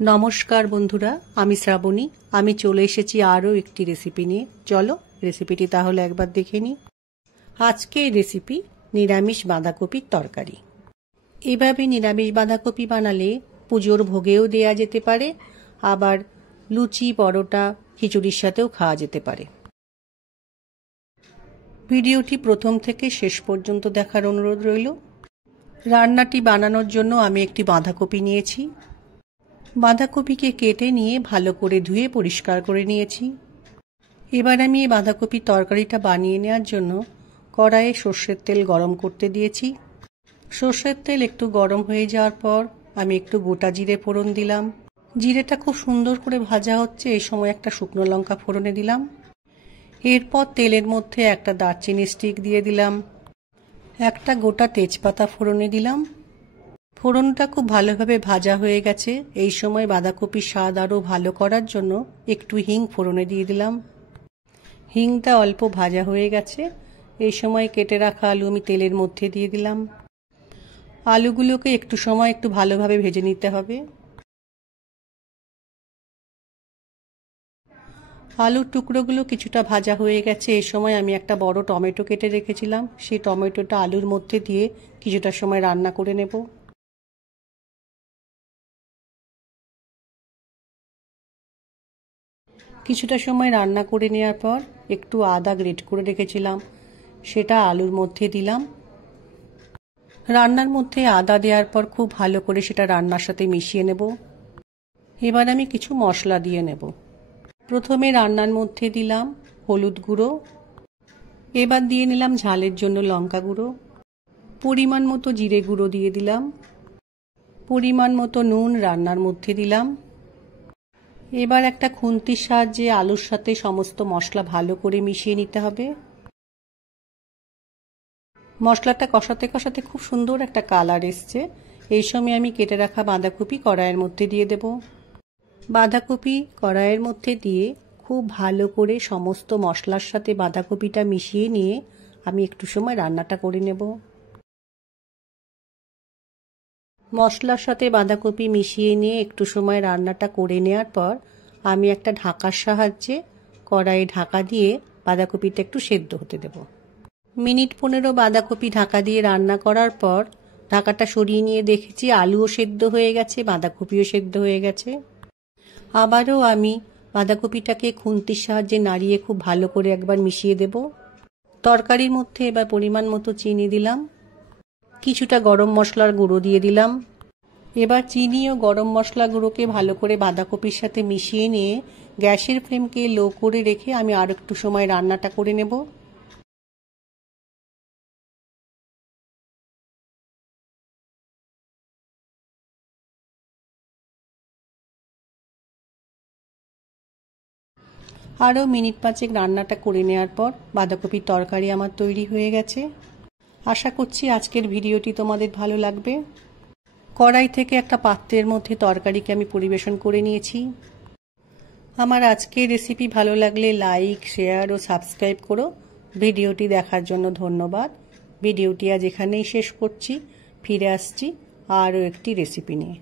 নমস্কার বন্ধুরা, আমি শ্রাবণী। আমি চলে এসেছি আরও একটি রেসিপি নিয়ে। চলো রেসিপিটি তাহলে একবার দেখে নিই। আজকের রেসিপি নিরামিষ বাঁধাকপির তরকারি। এভাবে নিরামিষ বাঁধাকপি বানালে পুজোর ভোগেও দেয়া যেতে পারে, আবার লুচি, পরোটা, খিচুড়ির সাথেও খাওয়া যেতে পারে। ভিডিওটি প্রথম থেকে শেষ পর্যন্ত দেখার অনুরোধ রইল। রান্নাটি বানানোর জন্য আমি একটি বাঁধাকপি নিয়েছি। বাঁধাকপিকে কেটে নিয়ে ভালো করে ধুয়ে পরিষ্কার করে নিয়েছি। এবার আমি এই বাঁধাকপির তরকারিটা বানিয়ে নেওয়ার জন্য কড়াইয়ে সর্ষের তেল গরম করতে দিয়েছি। সর্ষের তেল একটু গরম হয়ে যাওয়ার পর আমি একটু গোটা জিরে ফোড়ন দিলাম। জিরেটা খুব সুন্দর করে ভাজা হচ্ছে, এই সময় একটা শুকনো লঙ্কা ফোড়নে দিলাম। এরপর তেলের মধ্যে একটা দারচিনি স্টিক দিয়ে দিলাম, একটা গোটা তেজপাতা ফোড়নে দিলাম। ফোড়নটা খুব ভালোভাবে ভাজা হয়ে গেছে। এই সময় বাঁধাকপির স্বাদ আরও ভালো করার জন্য একটু হিং ফোড়নে দিয়ে দিলাম। হিংটা অল্প ভাজা হয়ে গেছে। এই সময় কেটে রাখা আলু আমি তেলের মধ্যে দিয়ে দিলাম। আলুগুলোকে একটু সময় একটু ভালোভাবে ভেজে নিতে হবে। আলুর টুকরোগুলো কিছুটা ভাজা হয়ে গেছে। এই সময় আমি একটা বড় টমেটো কেটে রেখেছিলাম, সেই টমেটোটা আলুর মধ্যে দিয়ে কিছুটা সময় রান্না করে নেব। কিছুটা সময় রান্না করে নেওয়ার পর একটু আদা গ্রেট করে রেখেছিলাম, সেটা আলুর মধ্যে দিলাম। রান্নার মধ্যে আদা দেওয়ার পর খুব ভালো করে সেটা রান্নার সাথে মিশিয়ে নেব। এবার আমি কিছু মশলা দিয়ে নেব। প্রথমে রান্নার মধ্যে দিলাম হলুদ গুঁড়ো, এবার দিয়ে নিলাম ঝালের জন্য লঙ্কা গুঁড়ো, পরিমাণ মতো জিরে গুঁড়ো দিয়ে দিলাম, পরিমাণ মতো নুন রান্নার মধ্যে দিলাম। এবার একটা খুন্তির সাহায্যে আলুর সাথে সমস্ত মশলা ভালো করে মিশিয়ে নিতে হবে। মশলাটা কষাতে কষাতে খুব সুন্দর একটা কালার এসছে। এই সময় আমি কেটে রাখা বাঁধাকপি কড়াইয়ের মধ্যে দিয়ে দেব। বাঁধাকপি কড়াইয়ের মধ্যে দিয়ে খুব ভালো করে সমস্ত মশলার সাথে বাঁধাকপিটা মিশিয়ে নিয়ে আমি একটু সময় রান্নাটা করে নেব। মশলার সাথে বাঁধাকপি মিশিয়ে নিয়ে একটু সময় রান্নাটা করে নেওয়ার পর আমি একটা ঢাকার সাহায্যে কড়াইয়ে ঢাকা দিয়ে বাঁধাকপিটা একটু সেদ্ধ হতে দেব। মিনিট 15 বাঁধাকপি ঢাকা দিয়ে রান্না করার পর ঢাকাটা সরিয়ে নিয়ে দেখেছি আলুও সেদ্ধ হয়ে গেছে, বাঁধাকপিও সেদ্ধ হয়ে গেছে। আবারও আমি বাঁধাকপিটাকে খুন্তির সাহায্যে নাড়িয়ে খুব ভালো করে একবার মিশিয়ে দেব। তরকারির মধ্যে এবার পরিমাণ মতো চিনি দিলাম, কিছুটা গরম মশলার গুঁড়ো দিয়ে দিলাম। এবার চিনি ও গরম মশলা গুঁড়োকে ভালো করে বাঁধাকপির সাথে মিশিয়ে নিয়ে গ্যাসের ফ্লেমকে লো করে রেখে আমি আর একটু সময় রান্নাটা করে নেব। আরও মিনিট 5 রান্নাটা করে নেওয়ার পর বাঁধাকপির তরকারি আমার তৈরি হয়ে গেছে। আশা করছি আজকের ভিডিওটি তোমাদের ভালো লাগবে। কড়াই থেকে একটা পাত্রের মধ্যে তরকারিকে আমি পরিবেশন করে নিয়েছি। আমার আজকের রেসিপি ভালো লাগলে লাইক, শেয়ার ও সাবস্ক্রাইব করো। ভিডিওটি দেখার জন্য ধন্যবাদ। ভিডিওটি আজ এখানেই শেষ করছি। ফিরে আসছি আরও একটি রেসিপি নিয়ে।